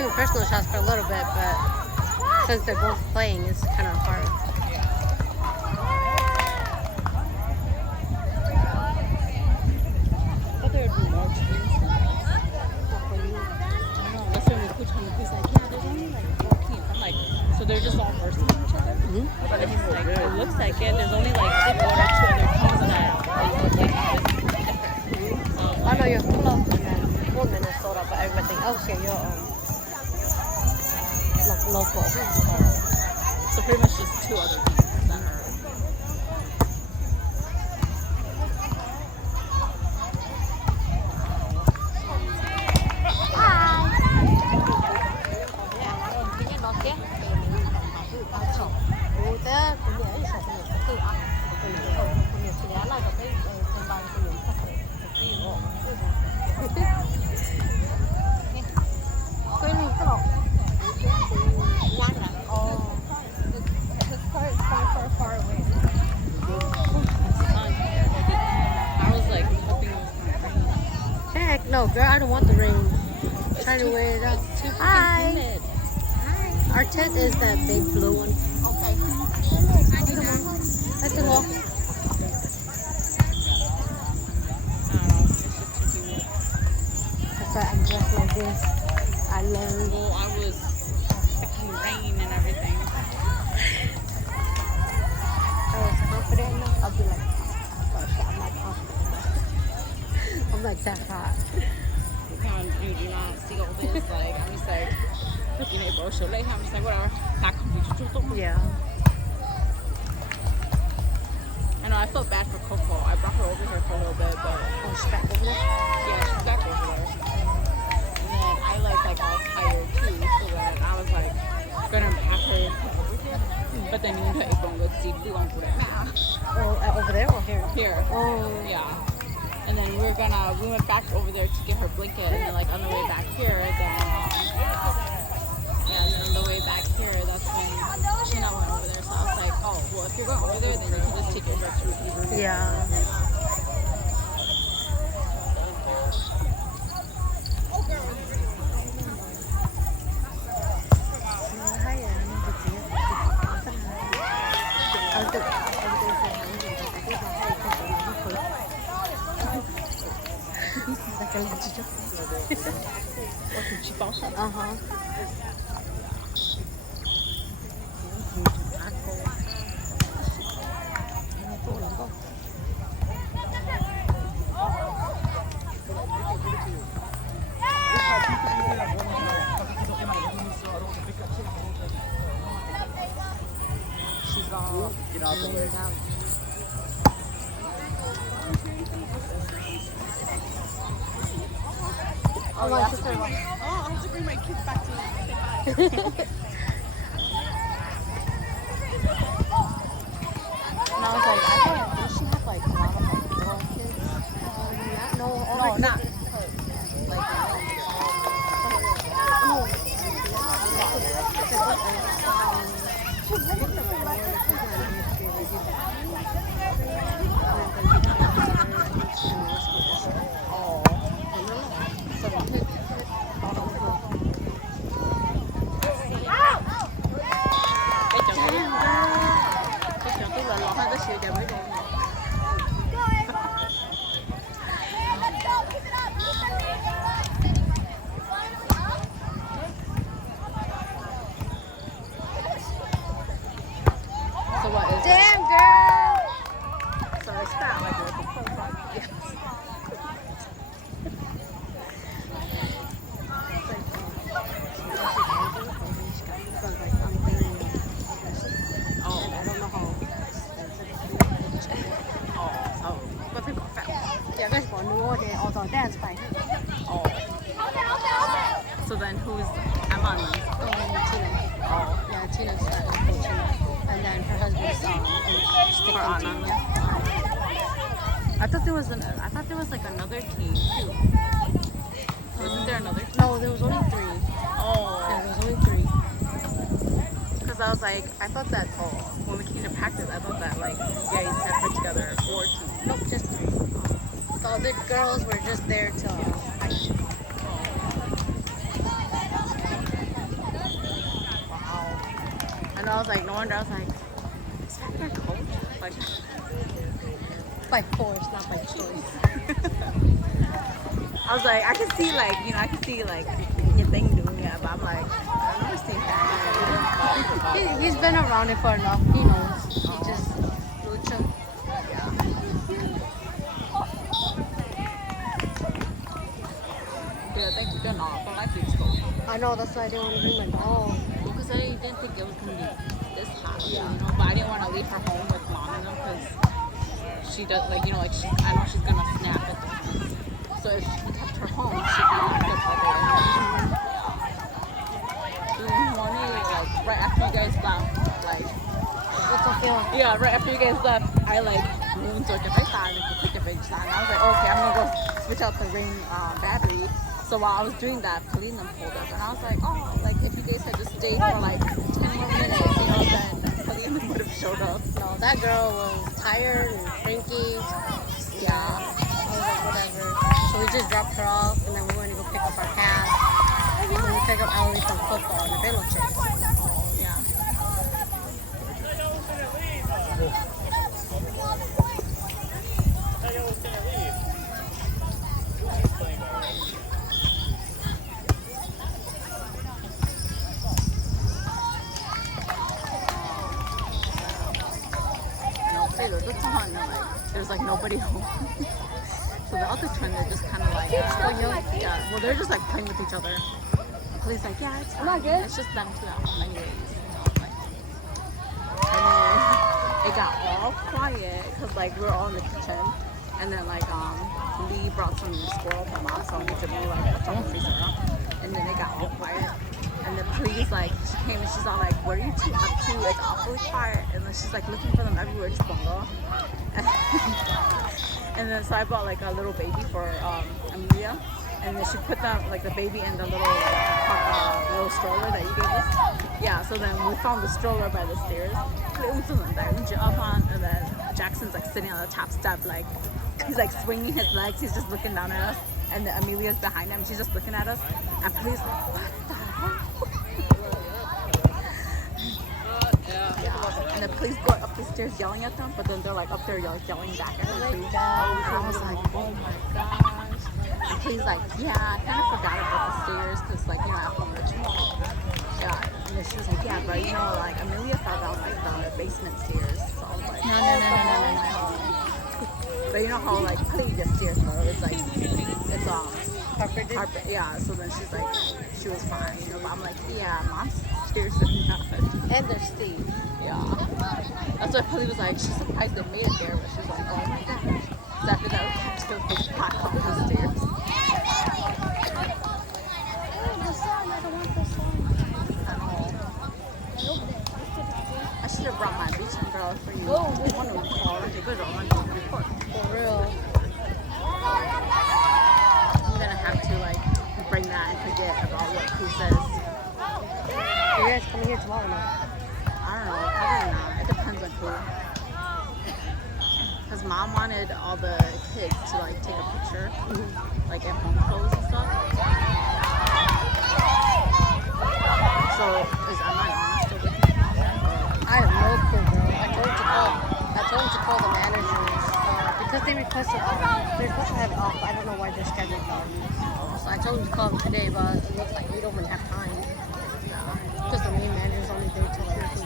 doing personal shots for a little bit, but since they're both playing, it's kind of hard. I thought there would be more teams than this. I don't know. That's when we coach him. He's like, yeah, there's only like 4 teams. I'm like, so they're just all versing each other? Mm-hmm. And he's like, it looks like it. There's only like 1 or 2 other teams that like I know you're club and then for Minnesota, but everything else here, you're local. So pretty much just 2 other teams that are. Heck no, girl, I don't want the rain. Trying to wear it out. Hi. Our tent is that big blue one. Okay. That's a walk. That's why I'm dressed like this. I learned. Well, I was expecting rain and everything. I was confident enough. I'll be like, gosh, I'm not confident enough. I'm like that hot. You do not see all this. Like, I'm just like, you know, bro, so late. I'm just like, whatever. Yeah. I know, I felt bad for Coco. I brought her over here for a little bit, but. Oh, she's back over there? Yeah, she's back over there. And then I like all tired too, so then I was like, gonna pack her over here. But then you know, it's gonna look deep. We won't put it now. Oh, over there or here? Here. Oh. Yeah. And then we went back over there to get her blanket, and then like on the way back here, then and then on the way back here, that's when Sheena went over there. So I was like, oh, well, if you're going over there, then you can just take your dress with you. Yeah. Uh-huh. She's all leaned out. Oh, yeah. I'll have to bring my kids back to say hi. And I was like, I thought, does she have like a lot of like girl kids? No, not her. Damn, girl! So it's not like a profile. Yes. Oh, I don't know how expensive. Oh, but people are fat. Yeah, there's one more day, although that's fine. Oh. So then who's Emma? Tina. Oh. Yeah, Tina's coaching. And then her husband's sticking team. Yeah. I thought there was like another team too. Wasn't there another team? No, there was only 3. Oh. Yeah, there was only 3. Because I was like, I thought that when we came to practice, I thought that like, yeah, you said put together 4 teams. Nope, just 3. So the girls were just there to fight. wonder. I was like, is that their culture? Like, By force, not by choice. I was like, I can see like, you know, I can see like your thing doing it, but I'm like, I've never seen that. He's been around it for enough. He knows. He just lucha. Yeah, I think you're not. I like these schools. I know, that's why I didn't want to bring my dog. Because I didn't think it was going to be this hot, you know, but I didn't want to leave her home with mom and them because she does, like, you know, like, I know she's going to snap at them. So if we kept her home, she'd be locked up all day. This morning, like, right after you guys left, like, What's up, Phil? yeah, right after you guys left, I, like, moved to a side, like, to take a big shot. And I was like, okay, I'm going to go switch out the ring battery. So while I was doing that, Colleen pulled up, and I was like, oh, like, if you guys had just stayed for, like, 10 more minutes, you know, then Colleen would have showed up. No, that girl was tired and cranky. Yeah. I was like, whatever. So we just dropped her off, and then we went to go pick up our cat. And then we pick up Emily from football and the Velo chicks. Yeah. There's like nobody home. So the other twin, they're just kind of like, yeah, well, they're just like playing with each other. Police like, yeah, it's fine. Not good. It's just them two at home anyways. And then it got all quiet because like we were all in the kitchen, and then like Lee brought some squirrel from us, so we could be like, let's all freeze it up. And then it got all quiet. And the police like she came and she's all like, what are you two up to? It's awfully quiet. And then she's like looking for them everywhere, just bongo. And then so I bought like a little baby for Amelia, and then she put them like the baby in the little stroller that you gave us. Yeah, so then we found the stroller by the stairs. And then Jackson's like sitting on the top step, like he's like swinging his legs. He's just looking down at us, and then Amelia's behind him. She's just looking at us, and police like, what the hell? Yeah. And the police go up the stairs yelling at them, but then they're like up there yelling back at them. And I was like, oh my gosh. And police like, yeah, I kind of forgot about the stairs because like, you know, at home yeah. And then she was like, yeah, but you know, like Amelia fell down like the basement stairs. So I was like, no. But you know how like pretty the stairs though, it's like, it's carpet, yeah. So then she's like, she was fine, you know. But I'm like, yeah, mom's stairs is not good. And they're steep. Yeah. That's why Polly was like, she's surprised they made it there, but she's like, oh my gosh. So after that, we had to go take a pot up the stairs. Oh, the sun, I don't want the sun. I should have brought my beach umbrella for you. Oh, I want to call her. Good on my report. For real. I'm gonna have to like bring that and forget about what who says. You guys coming here tomorrow now? I don't know, probably not. It depends on who. Because mom wanted all the kids to like take a picture, like in home clothes and stuff. So is Emma and Anna still with me? I have no clue, bro. I told him to call the managers because they requested off. They're supposed to have it off. I don't know why they're scheduled off. So I told him to call them today, but it looks like we don't really have time. Because the main manager's only there till like 3.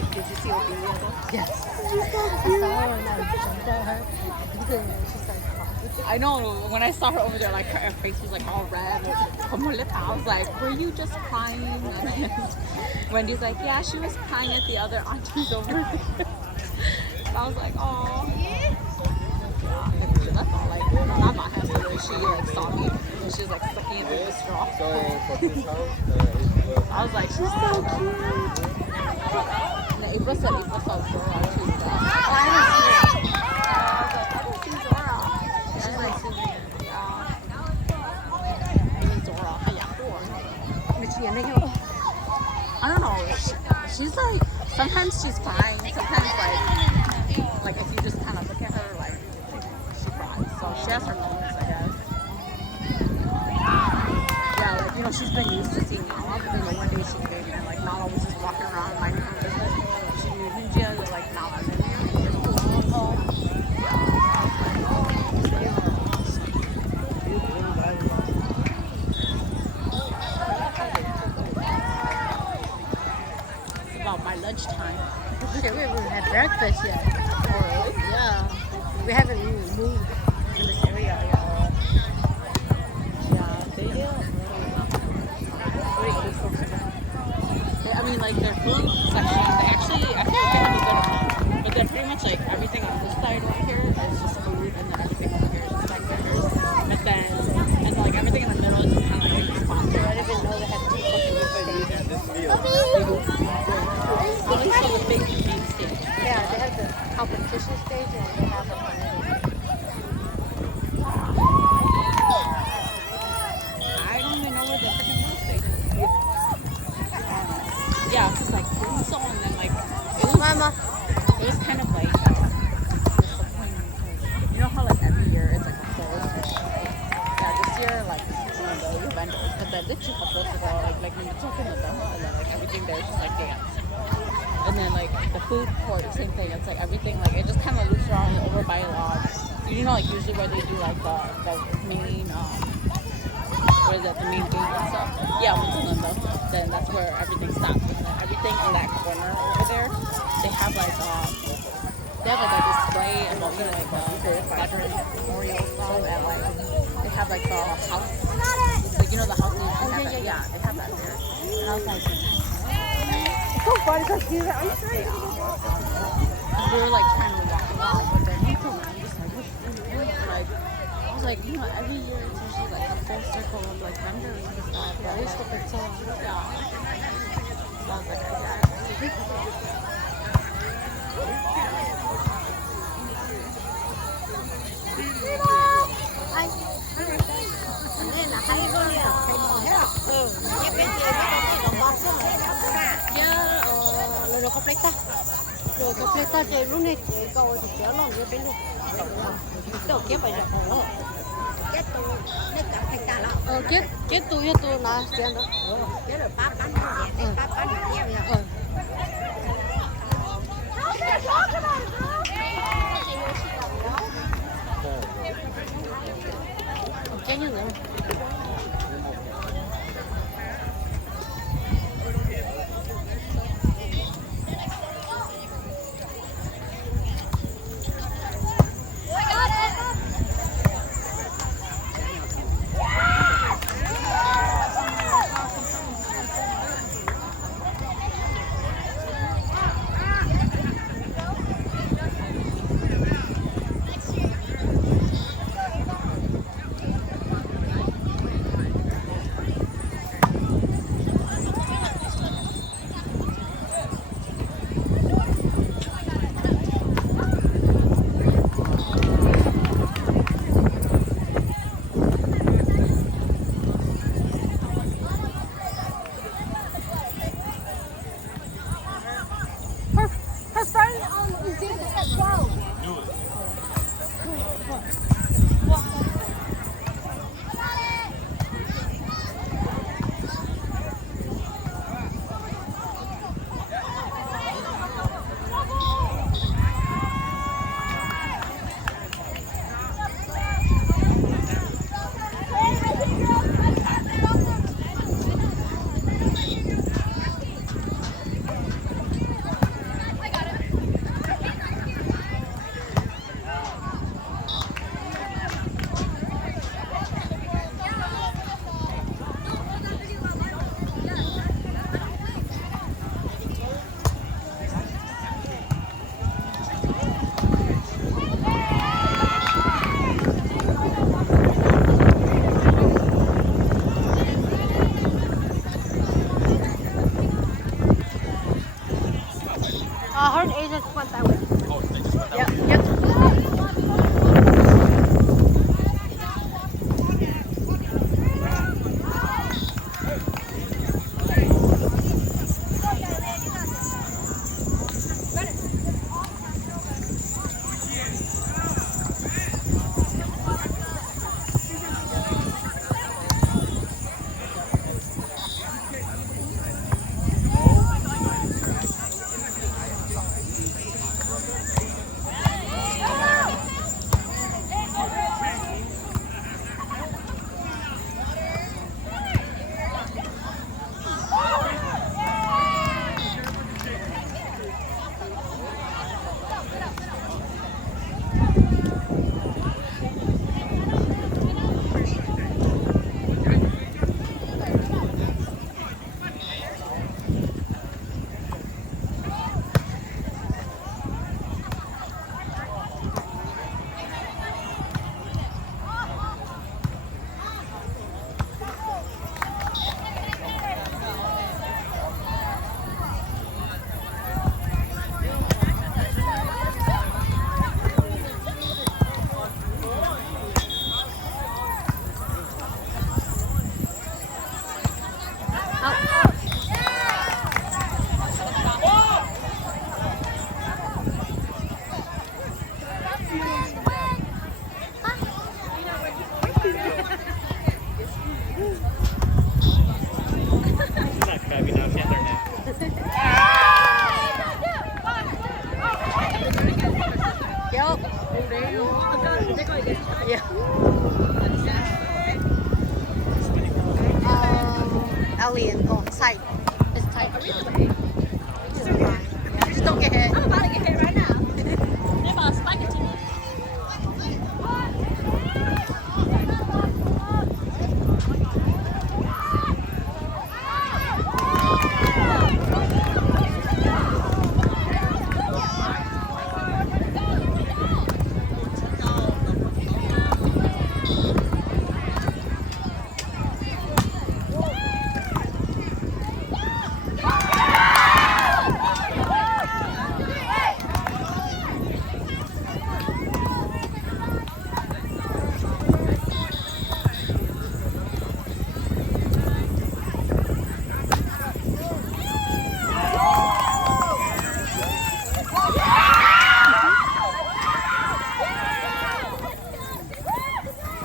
Did you see Ophelia though? Yes. I saw her and I jumped at her. She's like, I know, when I saw her over there, like her face was like all red. I was like, were you just crying? And Wendy's like, yeah, she was crying at the other aunties over there. And I was like, oh. That's all, like, not my husband. She like saw me and she was like sucking into the straw. I was like, she's so cute. And April said April saw Zora too. Oh, I haven't seen her. I haven't seen Zora. She's like, I don't know. She's like, sometimes she's fine. Sometimes like if you just she's been used to seeing Mala, but then the one day she came and like Mala was just walking around minding her business. She knew Ninja like Mala's in there. It's about my lunchtime. Shit, we haven't had breakfast yet. Oh really? Yeah. We haven't even moved in this area yet. Yeah, they do. I mean, like their food section, they actually, I feel like they have a good amount. But then pretty much like everything on this side right here is just food, and then everything over here is just like vendors. But then, and like everything in the middle is just kind of like sponsored. I didn't even know they had two fucking big stages. At least on the big main stage. Yeah, they have the competition stage and they have the I don't even know where the freaking main stage is. Yeah, it's just like so, and then like Mama. it was kind of like disappointing because you know how like every year it's like a full. Yeah, this year like it's one of the vendors, but then this year supposed to go like when you're talking about and then like everything there's just like dance. And then like the food court, same thing. It's like everything like it just kind of loops around over by you know like usually where they do like the main what is it, the main gate and stuff. Yeah, then that's where everything stops. And then everything in that corner over there, they have like a display of all the like celebrity memorial stuff, and like they have like the house, like you know the house that you have that, yeah, they have that there. And I was like, It's so funny because he's like, are you serious? we were like trying to walk around, but then he told me, I'm just like, what are you doing? Like, I was like, you know, every year it's usually like a full circle of like vendors and stuff. Yeah, I used to think so. Yeah. So I was like, yeah. Rồi có Playtime. Rồi có Playtime chơi lúc này cầu thì kéo lòng cái bên này. Đâu kéo phải rồi. Kết tôi là tiền đó. Kết rồi ba bán nhẹ. Cái như vậy. alley and go inside. It's tight.